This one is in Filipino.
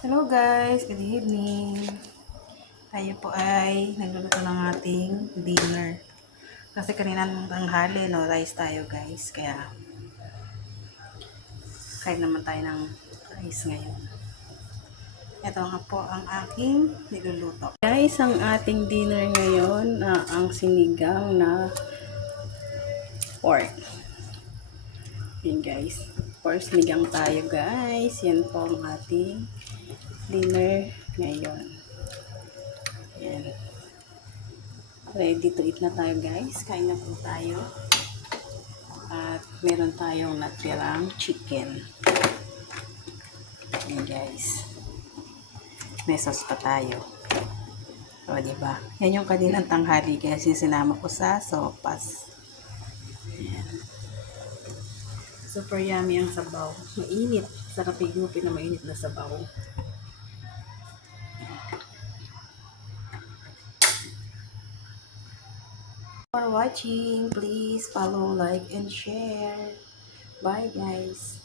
Hello guys, good evening. Tayo po ay nagluluto ng ating dinner. Kasi kanina nung tanghali, no, rice tayo guys. Kaya, kain naman tayo ng rice ngayon. Ito nga po ang aking niluluto. Guys, ang ating dinner ngayon, ang sinigang na pork. Yan guys. Pork sinigang tayo guys. Yan po ang ating dinner ngayon. Yan. Ready to eat na tayo guys. Kain na po tayo. At meron tayong natirang chicken. Ayan guys. May sauce pa tayo. O diba? Yan yung kaninang tanghali guys. Yung sinama ko sa sopas. Ayan. Super yummy ang sabaw. Mainit. Sarap higupin na mainit na sabaw. For watching, please follow, like, and share. Bye guys.